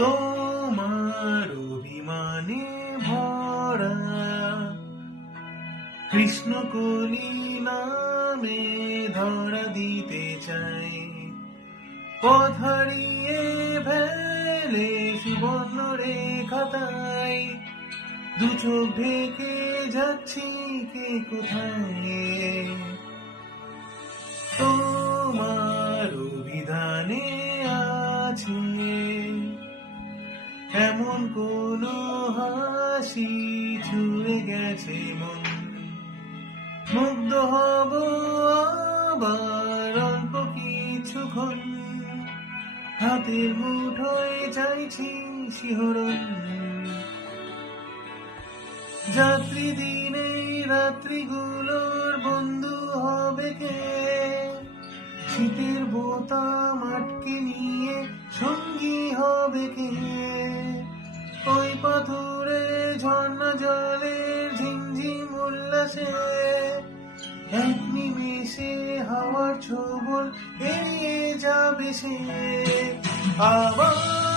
তোমার অভিমানে ভরা কৃষ্ণকলি নামে ধরা দিতে চাই, পথ হারিয়ে ফেলে সুবর্ণ রেখাতাই, দু চোখ ঢেকে যাচ্ছি কে কোথায়। তোমার অভিধানে আছে এমন কোন হাসি ছুঁয়ে গেছে মন, মুগ্ধ হব আবার অল্প কিছুক্ষণ, হাতের মুঠোয় চাইছি শিহরণ। যাত্রী দিনে রাত্রিগুলোর বন্ধু হবে কে, শীতের বোতাম আটকে নিয়ে সঙ্গী হবে কে, ওই পাথুরে ঝর্ণা জলের ঝিমঝিম উল্লাসে এক নিমেষে হাওয়ার ছোবল এড়িয়ে যাবে সে। আবার